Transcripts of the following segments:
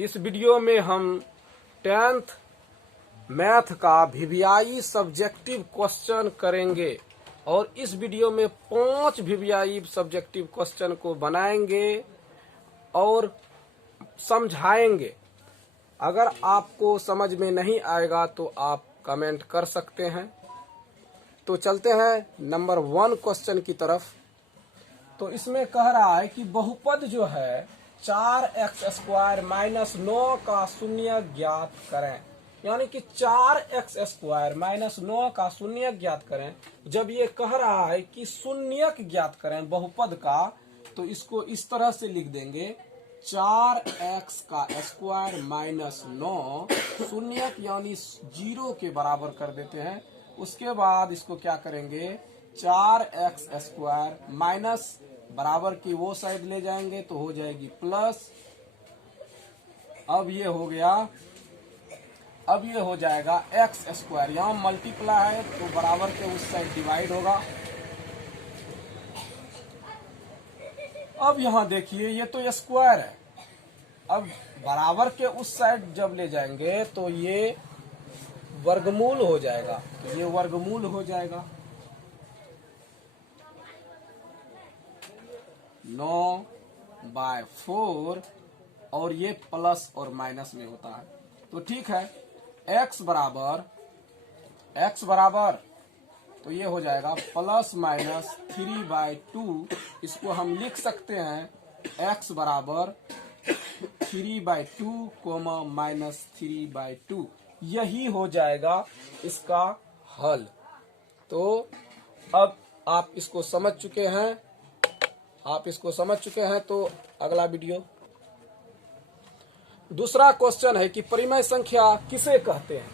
इस वीडियो में हम 10th मैथ का वीवीआई सब्जेक्टिव क्वेश्चन करेंगे और इस वीडियो में 5 वीवीआई सब्जेक्टिव क्वेश्चन को बनाएंगे और समझाएंगे। अगर आपको समझ में नहीं आएगा तो आप कमेंट कर सकते हैं। तो चलते हैं नंबर 1 क्वेश्चन की तरफ। तो इसमें कह रहा है कि बहुपद जो है 4x² माइनस 9 का शून्य ज्ञात करें। यानी कि 4x² माइनस 9 का शून्य ज्ञात करें। जब ये कह रहा है कि शून्यक ज्ञात करें बहुपद का, तो इसको इस तरह से लिख देंगे 4x² माइनस 9 शून्यक यानी 0 के बराबर कर देते हैं। उसके बाद इसको क्या करेंगे 4x² माइनस बराबर की वो साइड ले जाएंगे तो हो जाएगी प्लस। अब ये हो गया, अब ये हो जाएगा x²। यहाँ मल्टीप्लाई है तो बराबर के उस साइड डिवाइड होगा। अब यहाँ देखिए ये तो स्क्वायर है। अब बराबर के उस साइड जब ले जाएंगे तो ये वर्गमूल हो जाएगा। तो ये वर्गमूल हो जाएगा 9/4 और ये प्लस और माइनस में होता है। तो ठीक है, x बराबर तो ये हो जाएगा प्लस माइनस 3/2। इसको हम लिख सकते हैं x बराबर 3/2 माइनस 3/2। यही हो जाएगा इसका हल। तो अब आप इसको समझ चुके हैं, तो अगला वीडियो। दूसरा क्वेश्चन है कि परिमेय संख्या किसे कहते हैं।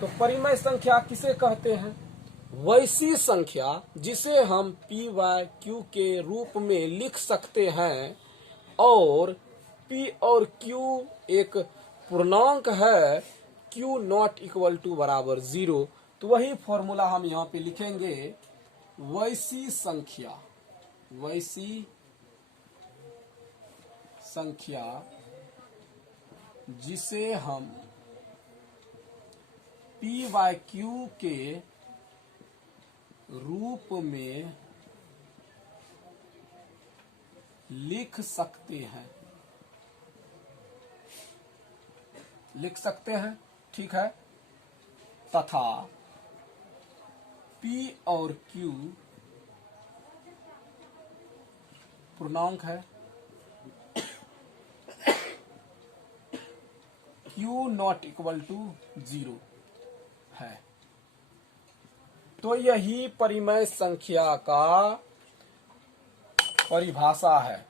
तो परिमेय संख्या किसे कहते हैं? वैसी संख्या जिसे हम p बाय q के रूप में लिख सकते हैं और p और q एक पूर्णांक है, q नॉट इक्वल टू बराबर 0। तो वही फॉर्मूला हम यहाँ पे लिखेंगे। वैसी संख्या जिसे हम p बाय q के रूप में लिख सकते हैं, ठीक है। तथा p और q पूर्णांक है, q नॉट इक्वल टू 0 है। तो यही परिमेय संख्या का परिभाषा है।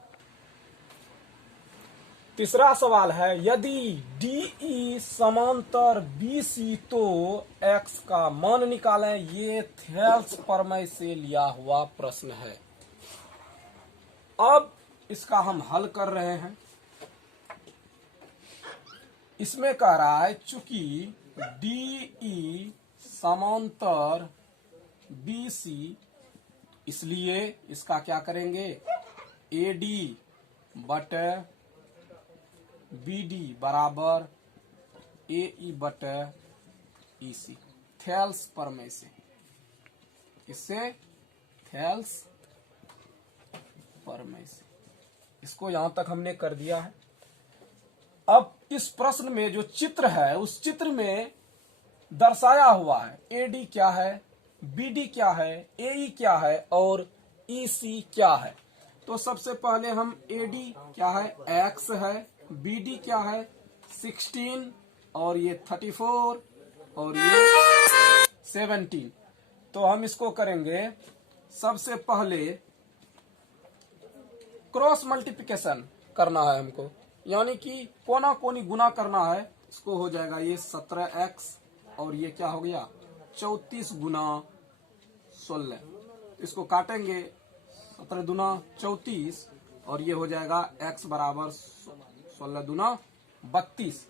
तीसरा सवाल है, यदि DE समांतर BC तो x का मान निकालें। ये थेल्स प्रमेय से लिया हुआ प्रश्न है। अब इसका हम हल कर रहे हैं। इसमें कह रहा है चूंकि DE समांतर BC, इसलिए इसका क्या करेंगे AD बटे BD बराबर AE बटे EC। थेल्स प्रमेय से, इससे थेल्स प्रमेय से इसको यहां तक हमने कर दिया है। अब इस प्रश्न में जो चित्र है उस चित्र में दर्शाया हुआ है AD क्या है, BD क्या है, AE क्या है और EC क्या है। तो सबसे पहले हम AD क्या है x है, BD क्या है 16 और ये 34 और ये 17। तो हम इसको करेंगे, सबसे पहले क्रॉस मल्टीप्लिकेशन करना है हमको, यानी कि कोना कोनी गुना करना है। इसको हो जाएगा ये 17x और ये क्या हो गया 34 गुना 16। इसको काटेंगे 17 दूना 34 और ये हो जाएगा x बराबर 16 दूना 32।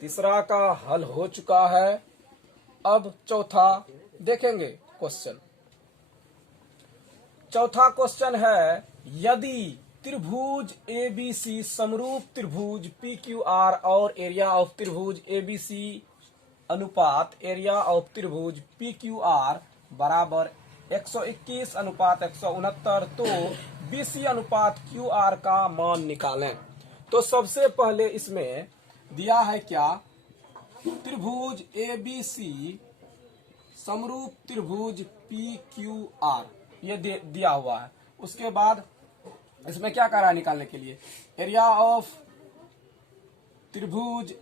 तीसरा का हल हो चुका है। अब चौथा देखेंगे क्वेश्चन। चौथा क्वेश्चन है, यदि त्रिभुज ABC समरूप त्रिभुज PQR और एरिया ऑफ त्रिभुज ABC अनुपात एरिया ऑफ त्रिभुज PQR बराबर 121 अनुपात 169। तो BC अनुपात QR का मान निकालें। तो सबसे पहले इसमें दिया है क्या, त्रिभुज ABC समरूप त्रिभुज PQR ये दिया हुआ है। उसके बाद इसमें क्या करा निकालने के लिए, एरिया ऑफ त्रिभुज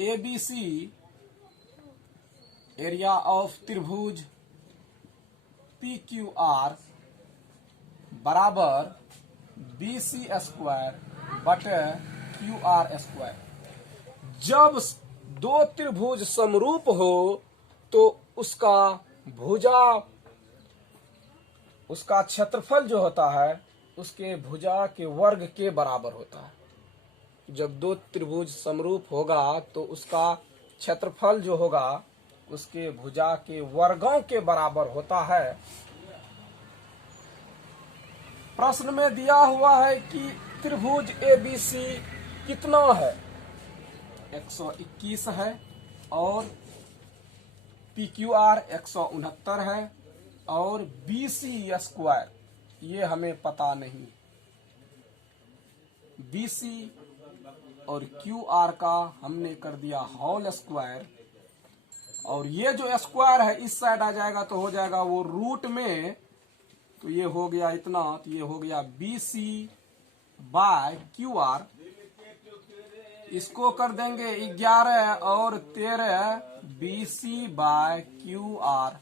ABC एरिया ऑफ त्रिभुज PQR बराबर BC स्क्वायर बटे QR स्क्वायर। जब दो त्रिभुज समरूप हो तो उसका भुजा, उसका क्षेत्रफल जो होता है उसके भुजा के वर्ग के बराबर होता है। जब दो त्रिभुज समरूप होगा तो उसका क्षेत्रफल जो होगा उसके भुजा के वर्गों के बराबर होता है। प्रश्न में दिया हुआ है कि त्रिभुज ABC कितना है, 121 है और PQR 169 है और BC स्क्वायर ये हमें पता नहीं। BC और QR का हमने कर दिया होल स्क्वायर और ये जो स्क्वायर है इस साइड आ जाएगा तो हो जाएगा वो रूट में, तो ये हो गया इतना, तो ये हो गया BC बाय QR। इसको कर देंगे 11 और 13 BC बाय QR।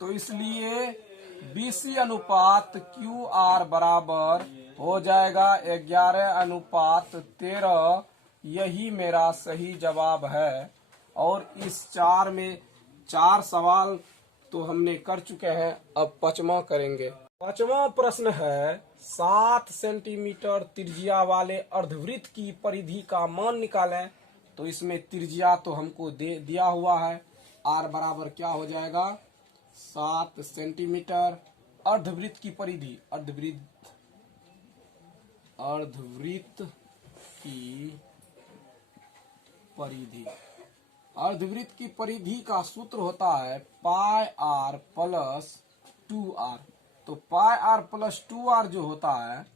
तो इसलिए BC अनुपात QR बराबर हो जाएगा 11 अनुपात 13। यही मेरा सही जवाब है। और इस 4 में 4 सवाल तो हमने कर चुके हैं, अब 5वां करेंगे। 5वां प्रश्न है 7 सेंटीमीटर त्रिज्या वाले अर्धवृत्त की परिधि का मान निकालें। तो इसमें त्रिज्या तो हमको दिया हुआ है, R बराबर क्या हो जाएगा 7 सेंटीमीटर। अर्धवृत्त की परिधि, अर्धवृत्त की परिधि, अर्धवृत्त की परिधि का सूत्र होता है पाई R प्लस 2R। तो पाई R प्लस 2R जो होता है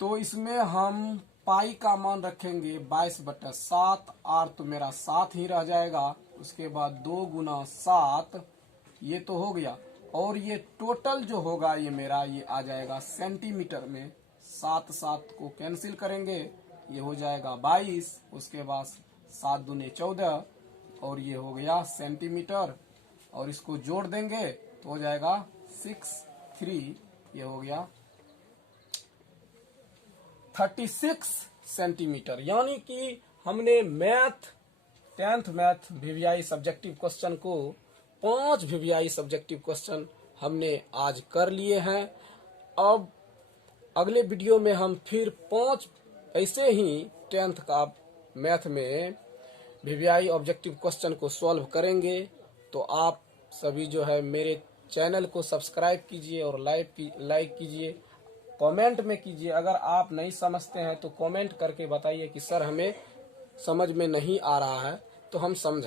तो इसमें हम पाई का मान रखेंगे 22/7, R तो मेरा 7 ही रह जाएगा। उसके बाद 2 गुना 7 ये तो हो गया और ये टोटल जो होगा ये मेरा ये आ जाएगा सेंटीमीटर में। 7 7 को कैंसिल करेंगे, ये हो जाएगा 22। उसके बाद 7 दूने 14 और ये हो गया सेंटीमीटर और इसको जोड़ देंगे तो हो जाएगा 63, ये हो गया 36 सेंटीमीटर। यानी कि हमने 10th math VVI subjective question को 5 VVI सब्जेक्टिव क्वेश्चन हमने आज कर लिए हैं। अब अगले वीडियो में हम फिर 5 ऐसे ही 10th का मैथ में VVI ऑब्जेक्टिव क्वेश्चन को सॉल्व करेंगे। तो आप सभी जो है मेरे चैनल को सब्सक्राइब कीजिए और लाइक कीजिए, कमेंट में कीजिए। अगर आप नहीं समझते हैं तो कमेंट करके बताइए कि सर हमें समझ में नहीं आ रहा है तो हम समझाएं।